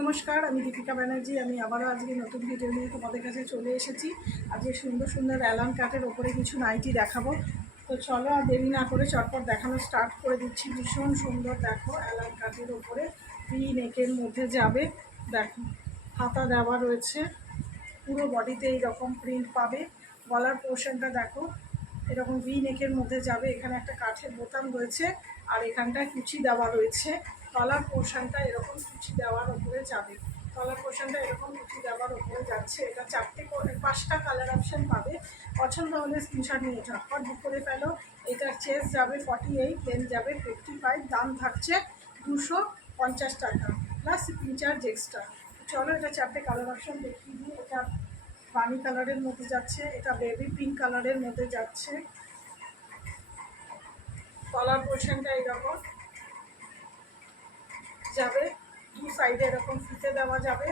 নমস্কার, আমি দীপিকা ব্যানার্জি। আমি আবারও আজকে নতুন ভিডিও নিয়ে তোমাদের কাছে চলে এসেছি। আজকে সুন্দর সুন্দর অ্যালান কাটের ওপরে কিছু নাইটি দেখাবো। তো চলো আর দেরি না করে চটপট দেখানো স্টার্ট করে দিচ্ছি। ভীষণ সুন্দর, দেখো অ্যালান কাটের ওপরে ভি নেকের মধ্যে যাবে। দেখো হাতা দেওয়া রয়েছে, পুরো বডিতে এইরকম প্রিন্ট পাবে। গলার পোর্শনটা দেখো এরকম ভি নেকের মধ্যে যাবে। এখানে একটা কাঠের বোতাম রয়েছে আর এখানটায় কুচি দেওয়া রয়েছে। তলার পোর্শনটা এরকম কুচি দেওয়ার ওপরে যাবে। তলার পোর্শনটা এরকম কুচি দেওয়ার ওপরে যাচ্ছে। এটা 5টা কালার অপশান পাবে। পছন্দ হলে স্ক্রিনশট নিয়ে ঝটপট বুক করে ফেলো। এটার চেস যাবে 48, লেন্থ যাবে 55, দাম থাকছে 250 টাকা প্লাস চার্জ এক্সট্রা। চলো এটা 4টে কালার অপশান দেখিয়ে দিই। এটা পানি কালারের মধ্যে যাচ্ছে, এটা বেবি পিঙ্ক কালারের মধ্যে যাচ্ছে। কলার পোর্শনটা এইরকম যাবে, দু সাইডে এরকম ফিতে দেওয়া যাবে।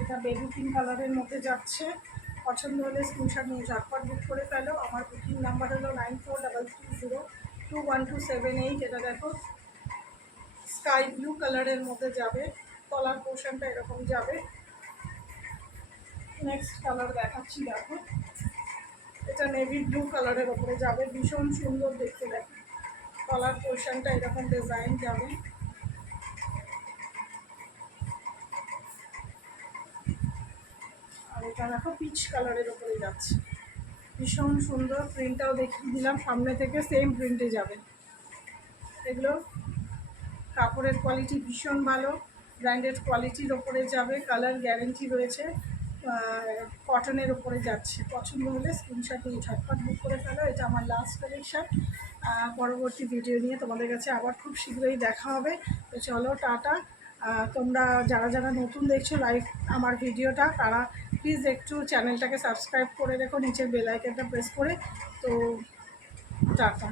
এটা বেবি পিঙ্ক কালারের মধ্যে যাচ্ছে। পছন্দ হলে স্ক্রিনশট নিয়ে ঝটপট বুক করে ফেলো। আমার বুকিং নাম্বার হলো 9433021278। এটা দেখো স্কাই ব্লু কালারের মধ্যে যাবে। কলার পোর্শনটা এরকম যাবে। নেক্সট কালার দেখাচ্ছি, দেখো এটা নেভি ব্লু কালারের ওপরে যাবে। ভীষণ সুন্দর দেখতে, দেখো কলার পোর্শনটা এরকম ডিজাইন যাবে। আর এটা দেখো পিচ কালারের ওপরে যাচ্ছে। ভীষণ সুন্দর, প্রিন্টটাও দেখিয়ে দিলাম সামনে থেকে, সেম প্রিন্টে যাবে। এগুলো কাপড়ের কোয়ালিটি ভীষণ ভালো, ব্র্যান্ডেড কোয়ালিটির ওপরে যাবে। কালার গ্যারেন্টি রয়েছে, কটনের ওপরে যাচ্ছে। পছন্দ হলে স্ক্রিনশট নিয়ে ঝটপট বুক করে ফেলো। এটা আমার লাস্ট কালেকশান। পরবর্তী ভিডিও নিয়ে তোমাদের কাছে আবার খুব শীঘ্রই দেখা হবে। তো চলো টাটা। তোমরা যারা যারা নতুন দেখছো লাইভ আমার ভিডিওটা, তারা প্লিজ একটু চ্যানেলটাকে সাবস্ক্রাইব করে রেখো, নিচের বেল আইকনটা প্রেস করে। তো টাটা।